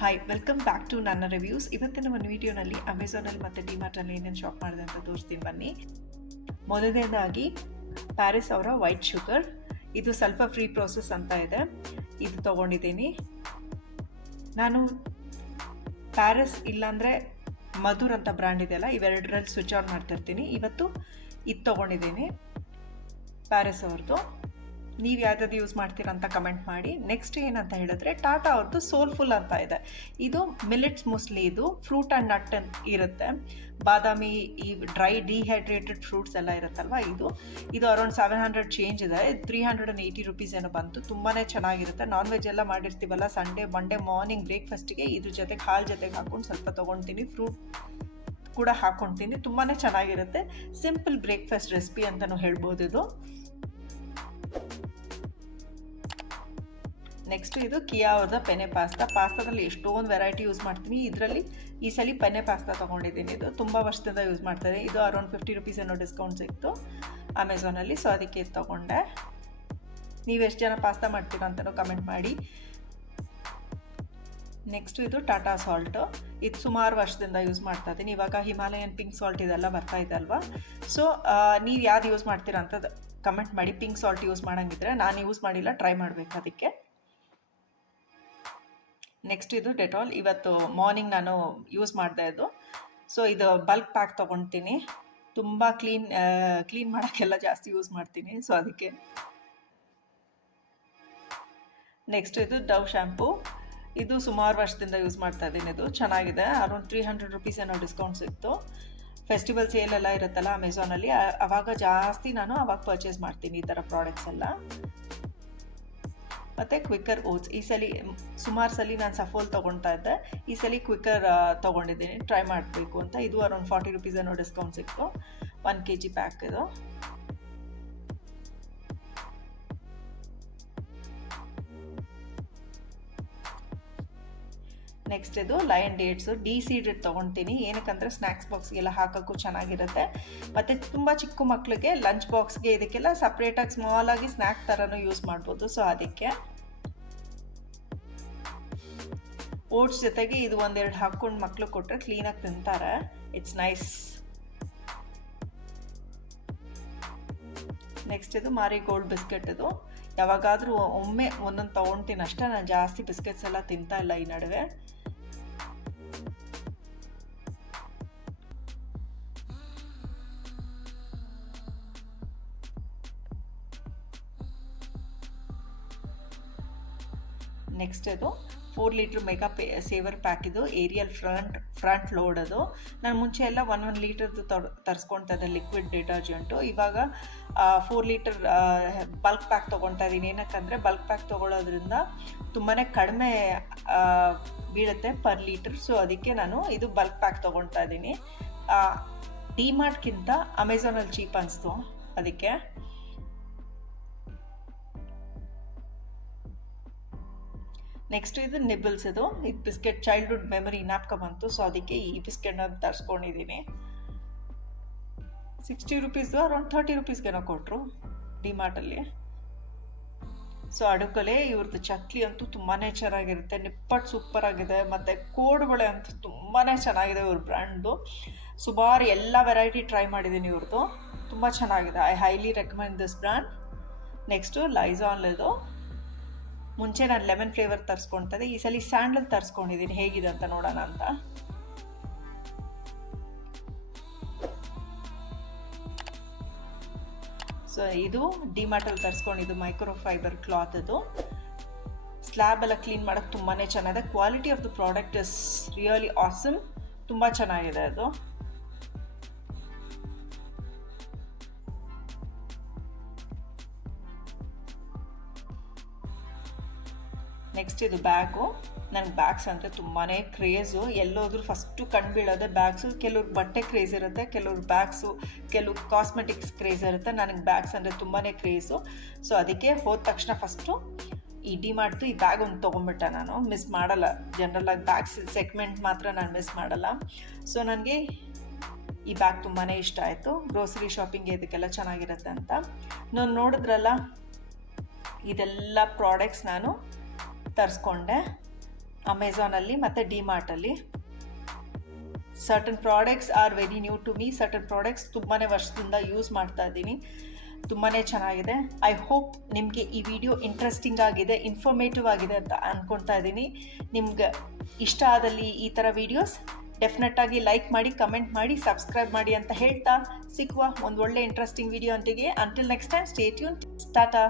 Hi, welcome back to ನನ್ನ reviews. ಇವತ್ತಿನ ಒಂದು ವಿಡಿಯೋನಲ್ಲಿ ಅಮೆಝಾನಲ್ಲಿ ಮತ್ತು ಡಿಮಾರ್ಟಲ್ಲಿ ಏನೇನು ಶಾಪ್ ಮಾಡಿದೆ ಅಂತ ತೋರಿಸ್ತೀನಿ ಬನ್ನಿ. ಮೊದಲನೇದಾಗಿ ಪ್ಯಾರಿಸ್ ಅವರ ವೈಟ್ ಶುಗರ್, ಇದು ಸ್ವಲ್ಪ ಫ್ರೀ ಪ್ರೋಸೆಸ್ ಅಂತ ಇದೆ. ಇದು ತೊಗೊಂಡಿದ್ದೀನಿ ನಾನು. ಪ್ಯಾರಿಸ್ ಇಲ್ಲಾಂದರೆ ಮಧುರ್ ಅಂತ ಬ್ರ್ಯಾಂಡ್ ಇದೆಯಲ್ಲ, ಇವೆರಡರಲ್ಲಿ ಸ್ವಿಚ್ ಆನ್ ಮಾಡ್ತಿರ್ತೀನಿ. ಇವತ್ತು ಇದು ತೊಗೊಂಡಿದ್ದೀನಿ ಪ್ಯಾರಿಸ್ ಅವ್ರದ್ದು. ನೀವು ಯಾವ್ದಾದ್ರು ಯೂಸ್ ಮಾಡ್ತೀರಾ ಅಂತ ಕಮೆಂಟ್ ಮಾಡಿ. ನೆಕ್ಸ್ಟ್ ಏನಂತ ಹೇಳಿದ್ರೆ ಟಾಟಾ ಅವ್ರದ್ದು ಸೋಲ್ಫುಲ್ ಅಂತ ಇದೆ. ಇದು ಮಿಲೆಟ್ಸ್ ಮೋಸ್ಟ್ಲಿ, ಇದು ಫ್ರೂಟ್ ಆ್ಯಂಡ್ ನಟ್ ಅಂತ ಇರುತ್ತೆ. ಬಾದಾಮಿ, ಈ ಡ್ರೈ ಡಿಹೈಡ್ರೇಟೆಡ್ ಫ್ರೂಟ್ಸ್ ಎಲ್ಲ ಇರುತ್ತಲ್ವ, ಇದು ಅರೌಂಡ್ 700 ಚೇಂಜ್ ಇದೆ. 380 ರುಪೀಸ್ ಏನೋ ಬಂತು. ತುಂಬಾ ಚೆನ್ನಾಗಿರುತ್ತೆ. ನಾನ್ ವೆಜ್ ಎಲ್ಲ ಮಾಡಿರ್ತೀವಲ್ಲ ಸಂಡೇ ಮಂಡೇ ಮಾರ್ನಿಂಗ್ ಬ್ರೇಕ್ಫಾಸ್ಟಿಗೆ ಇದ್ರ ಜೊತೆಗೆ ಹಾಲು ಜೊತೆಗೆ ಹಾಕ್ಕೊಂಡು ಸ್ವಲ್ಪ ತೊಗೊಳ್ತೀನಿ. ಫ್ರೂಟ್ ಕೂಡ ಹಾಕ್ಕೊಳ್ತೀನಿ. ತುಂಬಾ ಚೆನ್ನಾಗಿರುತ್ತೆ. ಸಿಂಪಲ್ ಬ್ರೇಕ್ಫಾಸ್ಟ್ ರೆಸಿಪಿ ಅಂತಲೂ ಹೇಳ್ಬೋದು ಇದು. ನೆಕ್ಸ್ಟ್ ಇದು ಕಿಯಾ ಅವ್ರದ್ದು ಪೆನೆ ಪಾಸ್ತಾದಲ್ಲಿ ಎಷ್ಟೊಂದು ವೆರೈಟಿ ಯೂಸ್ ಮಾಡ್ತೀನಿ. ಇದರಲ್ಲಿ ಈ ಸಲ ಪೆನೆ ಪಾಸ್ತಾ ತೊಗೊಂಡಿದ್ದೀನಿ. ಇದು ತುಂಬ ವರ್ಷದಿಂದ ಯೂಸ್ ಮಾಡ್ತಾರೆ. ಇದು ಅರೌಂಡ್ 50 ರುಪೀಸ್ ಏನೋ ಡಿಸ್ಕೌಂಟ್ ಸಿಕ್ತು ಅಮೆಝಾನಲ್ಲಿ. ಸೊ ಅದಕ್ಕೆ ಇದು ತೊಗೊಂಡೆ. ನೀವು ಎಷ್ಟು ಜನ ಪಾಸ್ತಾ ಮಾಡ್ತೀರಾ ಅಂತಲೂ ಕಮೆಂಟ್ ಮಾಡಿ. ನೆಕ್ಸ್ಟು ಇದು ಟಾಟಾ ಸಾಲ್ಟು. ಇದು ಸುಮಾರು ವರ್ಷದಿಂದ ಯೂಸ್ ಮಾಡ್ತಾ ಇದ್ದೀನಿ. ಇವಾಗ ಹಿಮಾಲಯನ್ ಪಿಂಕ್ ಸಾಲ್ಟ್ ಇದೆಲ್ಲ ಬರ್ತಾ ಇದೆ ಅಲ್ವಾ. ಸೊ ನೀವು ಯಾವ್ದು ಯೂಸ್ ಮಾಡ್ತೀರಾ ಅಂತ ಕಮೆಂಟ್ ಮಾಡಿ. ಪಿಂಕ್ ಸಾಲ್ಟ್ ಯೂಸ್ ಮಾಡೋಂಗಿದ್ರೆ, ನಾನು ಯೂಸ್ ಮಾಡಿಲ್ಲ, ಟ್ರೈ ಮಾಡಬೇಕು ಅದಕ್ಕೆ. ನೆಕ್ಸ್ಟ್ ಇದು ಡೆಟಾಲ್. ಇವತ್ತು ಮಾರ್ನಿಂಗ್ ನಾನು ಯೂಸ್ ಮಾಡಿದೆ ಇದು. ಸೊ ಇದು ಬಲ್ಕ್ ಪ್ಯಾಕ್ ತೊಗೊಳ್ತೀನಿ. ತುಂಬ ಕ್ಲೀನ್ ಮಾಡೋಕ್ಕೆಲ್ಲ ಜಾಸ್ತಿ ಯೂಸ್ ಮಾಡ್ತೀನಿ, ಸೊ ಅದಕ್ಕೆ. ನೆಕ್ಸ್ಟ್ ಇದು ಡವ್ ಶ್ಯಾಂಪು. ಇದು ಸುಮಾರು ವರ್ಷದಿಂದ ಯೂಸ್ ಮಾಡ್ತಾ ಇದ್ದೀನಿ. ಇದು ಚೆನ್ನಾಗಿದೆ. ಅರೌಂಡ್ 300 ರುಪೀಸ್ ಏನೋ ಡಿಸ್ಕೌಂಟ್ ಸಿಕ್ತು. ಫೆಸ್ಟಿವಲ್ ಸೇಲ್ ಎಲ್ಲ ಇರುತ್ತಲ್ಲ ಅಮೆಝಾನಲ್ಲಿ, ಆವಾಗ ಜಾಸ್ತಿ ನಾನು ಅವಾಗ ಪರ್ಚೇಸ್ ಮಾಡ್ತೀನಿ ಈ ಥರ ಪ್ರಾಡಕ್ಟ್ಸ್ ಎಲ್ಲ. ಮತ್ತು ಕ್ವಿಕ್ಕರ್ ಓಟ್ಸ್. ಈ ಸಲ ಸುಮಾರು ಸಲ ನಾನು ಸಫೋಲ್ ತೊಗೊಳ್ತಾ ಇದ್ದೆ. ಈ ಸಲ ಕ್ವಿಕ್ಕರ್ ತೊಗೊಂಡಿದ್ದೀನಿ, ಟ್ರೈ ಮಾಡಬೇಕು ಅಂತ. ಇದು ಅರೌಂಡ್ 40 ರುಪೀಸ್ ಏನೋ ಡಿಸ್ಕೌಂಟ್ ಸಿಕ್ತು. 1 kg ಪ್ಯಾಕ್ ಇದು. ನೆಕ್ಸ್ಟ್ ಇದು ಲಯನ್ ಡೇಟ್ಸು. ಸೀಡೆಡ್ ತೊಗೊಳ್ತೀನಿ. ಏನಕ್ಕಂದರೆ ಸ್ನ್ಯಾಕ್ಸ್ ಬಾಕ್ಸ್ಗೆಲ್ಲ ಹಾಕೋಕ್ಕೂ ಚೆನ್ನಾಗಿರುತ್ತೆ. ಮತ್ತು ತುಂಬ ಚಿಕ್ಕ ಮಕ್ಕಳಿಗೆ ಲಂಚ್ ಬಾಕ್ಸ್ಗೆ ಇದಕ್ಕೆಲ್ಲ ಸಪ್ರೇಟಾಗಿ ಸ್ಮಾಲಾಗಿ ಸ್ನ್ಯಾಕ್ ಥರನೂ ಯೂಸ್ ಮಾಡ್ಬೋದು. ಸೊ ಅದಕ್ಕೆ ಓಟ್ಸ್ ಜೊತೆಗೆ ಇದು ಒಂದೆರಡು ಹಾಕ್ಕೊಂಡು ಮಕ್ಕಳು ಕೊಟ್ಟರೆ ಕ್ಲೀನಾಗಿ ತಿಂತಾರೆ. It's nice. ನೆಕ್ಸ್ಟ್ ಇದು ಮಾರಿಗೋಲ್ಡ್ ಬಿಸ್ಕೆಟ್. ಇದು ಯಾವಾಗಾದರೂ ಒಮ್ಮೆ ಒಂದೊಂದು ತೊಗೊಳ್ತೀನಿ ಅಷ್ಟೇ. ನಾನು ಜಾಸ್ತಿ ಬಿಸ್ಕೆಟ್ಸ್ ಎಲ್ಲ ತಿಂತಾ ಇಲ್ಲ ಈ ನಡುವೆ. ನೆಕ್ಸ್ಟ್ ಇದು 4 ಲೀಟ್ರ್ ಮೆಗಾ ಸೇವರ್ ಪ್ಯಾಕ್. ಇದು ಏರಿಯಲ್ ಫ್ರಂಟ್ ಲೋಡ್. ಅದು ನಾನು ಮುಂಚೆ ಎಲ್ಲ 1 ಲೀಟರ್ದು ತರಿಸ್ಕೊಳ್ತಾ ಇದ್ದೆ ಲಿಕ್ವಿಡ್ ಡಿಟರ್ಜೆಂಟು. ಇವಾಗ 4 ಲೀಟರ್ ಬಲ್ಕ್ ಪ್ಯಾಕ್ ತೊಗೊಳ್ತಾ ಇದ್ದೀನಿ. ಏನಕ್ಕಂದರೆ ಬಲ್ಕ್ ಪ್ಯಾಕ್ ತೊಗೊಳ್ಳೋದ್ರಿಂದ ತುಂಬಾ ಕಡಿಮೆ ಬೀಳುತ್ತೆ ಪರ್ ಲೀಟರ್. ಸೊ ಅದಕ್ಕೆ ನಾನು ಇದು ಬಲ್ಕ್ ಪ್ಯಾಕ್ ತೊಗೊಳ್ತಾ ಇದ್ದೀನಿ. ಡಿಮಾರ್ಟ್ಗಿಂತ ಅಮೆಝಾನಲ್ಲಿ ಚೀಪ್ ಅನಿಸ್ತು ಅದಕ್ಕೆ. ನೆಕ್ಸ್ಟ್ ಇದು ನಿಬಲ್ಸ್. ಇದು ಬಿಸ್ಕೆಟ್ ಚೈಲ್ಡ್ಹುಡ್ ಮೆಮರಿ ಜ್ಞಾಪಕ ಬಂತು. ಸೊ ಅದಕ್ಕೆ ಈ ಬಿಸ್ಕೆಟ್ನ ತರಿಸ್ಕೊಂಡಿದ್ದೀನಿ. 60 ರುಪೀಸ್ದು ಅರೌಂಡ್ 30 ರುಪೀಸ್ಗೇನೋ ಕೊಟ್ಟರು ಡಿಮಾರ್ಟಲ್ಲಿ. ಸೊ ಅಡುಕಲೆ ಇವ್ರದ್ದು ಚಕ್ಲಿ ಅಂತೂ ತುಂಬಾ ಚೆನ್ನಾಗಿರುತ್ತೆ. ನಿಪ್ಪಟ್ಟು ಸೂಪರಾಗಿದೆ. ಮತ್ತು ಕೋಡುಬಳೆ ಅಂತೂ ತುಂಬಾ ಚೆನ್ನಾಗಿದೆ ಇವ್ರ ಬ್ರ್ಯಾಂಡ್ದು. ಸುಮಾರು ಎಲ್ಲ ವೆರೈಟಿ ಟ್ರೈ ಮಾಡಿದ್ದೀನಿ ಇವ್ರದ್ದು. ತುಂಬ ಚೆನ್ನಾಗಿದೆ. I highly recommend this brand. Next Lizol. ಇದು ಮುಂಚೆ ನಾನು ಲೆಮನ್ ಫ್ಲೇವರ್ ತರಿಸ್ಕೊಳ್ತದೆ. ಈ ಸಲ ಸ್ಯಾಂಡಲ್ ತರಿಸ್ಕೊಂಡಿದ್ದೀನಿ, ಹೇಗಿದೆ ಅಂತ ನೋಡೋಣ ಅಂತ. ಸೊ ಇದು ಡಿಮಾರ್ಟಲ್ಲಿ ತರಿಸ್ಕೊಂಡಿದ್ದು ಮೈಕ್ರೋ ಫೈಬರ್ ಕ್ಲಾತ್. ಅದು ಸ್ಲ್ಯಾಬ್ ಎಲ್ಲ ಕ್ಲೀನ್ ಮಾಡೋಕ್ಕೆ ತುಂಬಾ ಚೆನ್ನಾಗಿದೆ. Quality of the product is really awesome. ತುಂಬ ಚೆನ್ನಾಗಿದೆ ಅದು. ನೆಕ್ಸ್ಟ್ ಇದು ಬ್ಯಾಗು. ನನಗೆ ಬ್ಯಾಗ್ಸ್ ಅಂದರೆ ತುಂಬಾ ಕ್ರೇಜು. ಎಲ್ಲೋದ್ರೂ ಫಸ್ಟು ಕಂಡುಬೀಳೋದೆ ಬ್ಯಾಗ್ಸು. ಕೆಲವ್ರಿಗೆ ಬಟ್ಟೆ ಕ್ರೇಜ್ ಇರುತ್ತೆ, ಕೆಲವ್ರು ಬ್ಯಾಗ್ಸು, ಕೆಲವು ಕಾಸ್ಮೆಟಿಕ್ಸ್ ಕ್ರೇಜ್ ಇರುತ್ತೆ. ನನಗೆ ಬ್ಯಾಗ್ಸ್ ಅಂದರೆ ತುಂಬಾ ಕ್ರೇಜು. ಸೊ ಅದಕ್ಕೆ ಹೋದ ತಕ್ಷಣ ಫಸ್ಟು ಈ ಡಿಮಾರ್ಟ್ದು ಈ ಬ್ಯಾಗ್ ಒಂದು ತೊಗೊಂಡ್ಬಿಟ್ಟೆ. ನಾನು ಮಿಸ್ ಮಾಡಲ್ಲ. ಜನರಲಾಗಿ ಬ್ಯಾಗ್ಸ್ ಸೆಗ್ಮೆಂಟ್ ಮಾತ್ರ ನಾನು ಮಿಸ್ ಮಾಡಲ್ಲ. ಸೊ ನನಗೆ ಈ ಬ್ಯಾಗ್ ತುಂಬಾ ಇಷ್ಟ ಆಯಿತು. ಗ್ರೋಸರಿ ಶಾಪಿಂಗ್ ಇದಕ್ಕೆಲ್ಲ ಚೆನ್ನಾಗಿರುತ್ತೆ ಅಂತ. ನಾನು ನೋಡಿದ್ರಲ್ಲ, ಇದೆಲ್ಲ ಪ್ರಾಡಕ್ಟ್ಸ್ ನಾನು ತರಿಸ್ಕೊಂಡೆ. ಅಮೆಝಾನಲ್ಲಿ ಮತ್ತು ಡಿಮಾರ್ಟಲ್ಲಿ. Certain products are very new to me. Certain products ತುಂಬಾ ವರ್ಷದಿಂದ ಯೂಸ್ ಮಾಡ್ತಾ ಇದ್ದೀನಿ, ತುಂಬಾ ಚೆನ್ನಾಗಿದೆ. ಐ ಹೋಪ್ ನಿಮಗೆ ಈ ವಿಡಿಯೋ ಇಂಟ್ರೆಸ್ಟಿಂಗ್ ಆಗಿದೆ, ಇನ್ಫಾರ್ಮೇಟಿವ್ ಆಗಿದೆ ಅಂತ ಅಂದ್ಕೊಳ್ತಾ ಇದ್ದೀನಿ. ನಿಮ್ಗೆ ಇಷ್ಟ ಆದಲ್ಲಿ ಈ ಥರ ವೀಡಿಯೋಸ್ ಡೆಫಿನೆಟ್ಟಾಗಿ ಲೈಕ್ ಮಾಡಿ, ಕಮೆಂಟ್ ಮಾಡಿ, ಸಬ್ಸ್ಕ್ರೈಬ್ ಮಾಡಿ ಅಂತ ಹೇಳ್ತಾ ಸಿಕ್ಕುವ ಒಂದು ಒಳ್ಳೆ ಇಂಟ್ರೆಸ್ಟಿಂಗ್ ವಿಡಿಯೋ ಅಂಟಿಗೆ. Until next time, stay tune, Tata.